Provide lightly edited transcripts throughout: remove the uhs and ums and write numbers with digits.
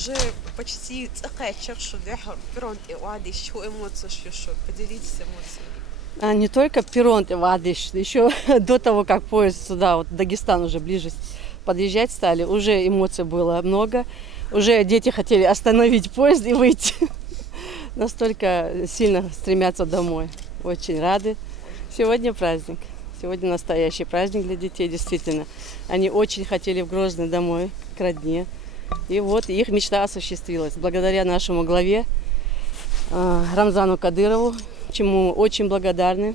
уже почти цехачер, что дехар пирон и вадиш, что эмоции, что поделитесь эмоциями. Не только перрон и Вадиш, еще до того, как поезд сюда, вот Дагестан уже ближе подъезжать стали, уже эмоций было много. Уже дети хотели остановить поезд и выйти. Настолько сильно стремятся домой. Очень рады. Сегодня праздник. Сегодня настоящий праздник для детей, действительно. Они очень хотели в Грозный домой, к родне. И вот их мечта осуществилась. Благодаря нашему главе Рамзану Кадырову, чему очень благодарны.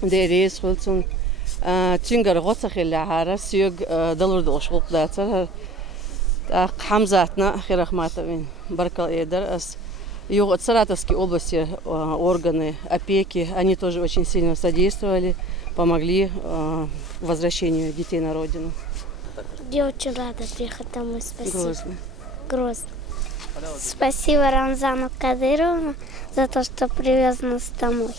Дерейс Хулцун, Тингар Гоцахилляхара, Сьюг Далурдош Хулдацар, Хамзатна Хирахматовин, Баркал Эдер, от Саратовской области органы опеки, они тоже очень сильно содействовали, помогли возвращению детей на родину. Я очень рада приехать домой, спасибо. Грозный. Грозный. Спасибо Рамзану Кадырову за то, что привез нас домой.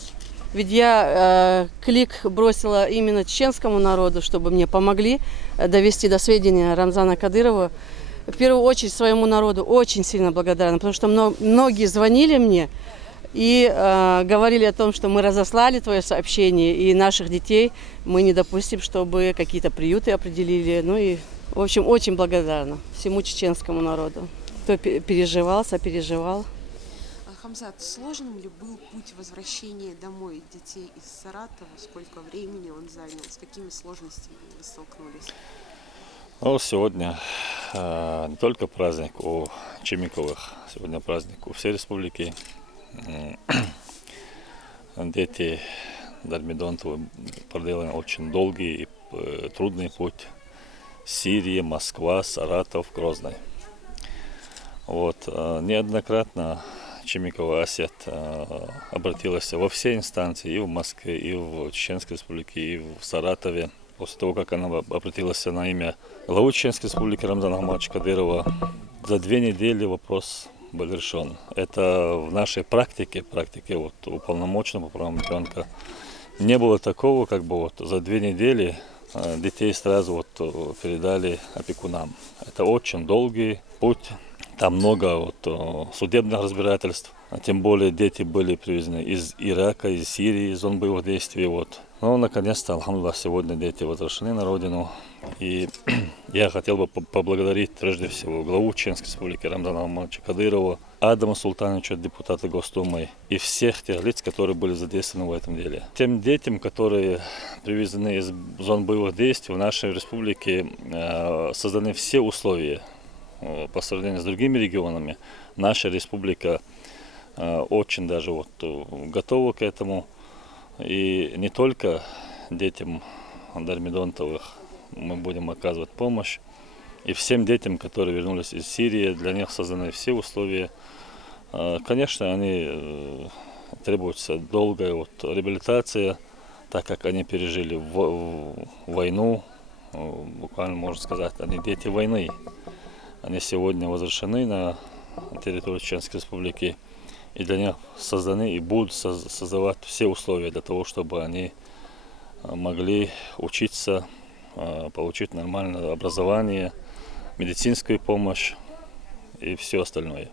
Ведь я клик бросила именно чеченскому народу, чтобы мне помогли довести до сведения Рамзана Кадырова. В первую очередь своему народу очень сильно благодарна, потому что многие звонили мне и говорили о том, что мы разослали твое сообщение, и наших детей мы не допустим, чтобы какие-то приюты определили. Ну и, в общем, очень благодарна всему чеченскому народу, кто переживал, сопереживал. Хамзат, сложным ли был путь возвращения домой детей из Саратова? Сколько времени он занял? С какими сложностями вы столкнулись? Ну, сегодня не только праздник у Чемиковых, сегодня праздник у всей республики. Дети Дармидонтова проделали очень долгий и трудный путь. Сирия, Москва, Саратов, Грозный. Вот, неоднократно Чемикова Асет обратилась во все инстанции, и в Москве, и в Чеченской республике, и в Саратове. После того, как она обратилась на имя главы Чеченской республики Рамзана Ахматовича Кадырова, за 2 недели вопрос был решен. Это в нашей практике вот, уполномоченного по правам ребенка, не было такого, как бы вот за 2 недели детей сразу вот передали опекунам. Это очень долгий путь. Там много вот судебных разбирательств, тем более дети были привезены из Ирака, из Сирии, из зон боевых действий. Вот. Но наконец-то, алхамдулиллах, сегодня дети возвращены на родину. И я хотел бы поблагодарить прежде всего главу Чеченской республики Рамзана Ахматовича Кадырова, Адама Султановича, депутата Госдумы, и всех тех лиц, которые были задействованы в этом деле. Тем детям, которые привезены из зон боевых действий, в нашей республике созданы все условия. По сравнению с другими регионами, наша республика очень даже вот готова к этому. И не только детям Дармидонтовых мы будем оказывать помощь, и всем детям, которые вернулись из Сирии, для них созданы все условия. Конечно, они требуется долгая вот реабилитация, так как они пережили войну, буквально можно сказать, они дети войны. Они сегодня возвращены на территорию Чеченской республики, и для них созданы и будут создавать все условия для того, чтобы они могли учиться, получить нормальное образование, медицинскую помощь и все остальное.